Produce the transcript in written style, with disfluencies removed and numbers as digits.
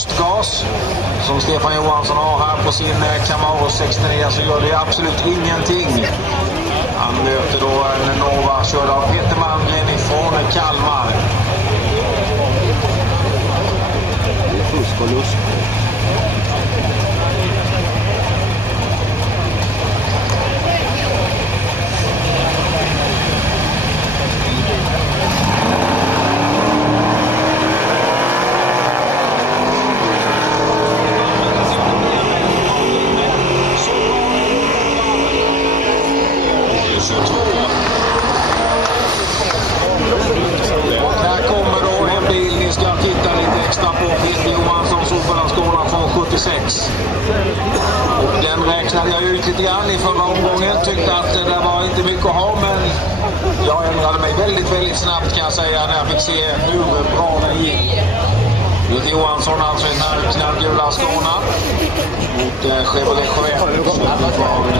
lustgas som Stefan Johansson har här på sin Camaro 69, så gör det absolut ingenting. Han möter då en Nova körd av Peter Mandlen ifrån Kalmar. Det är fusk och lust. Här kommer då en bil ni ska titta lite extra på. Peter Johanssons Opel Ascona från 76. Och den räknade jag ut lite grann i förra omgången. Tyckte att det var inte mycket att ha, men jag ändrade mig väldigt snabbt kan jag säga när jag fick se hur bra den gick. Peter Johansson alltså i den här knallgula Ascona mot Chevrolet Chevette från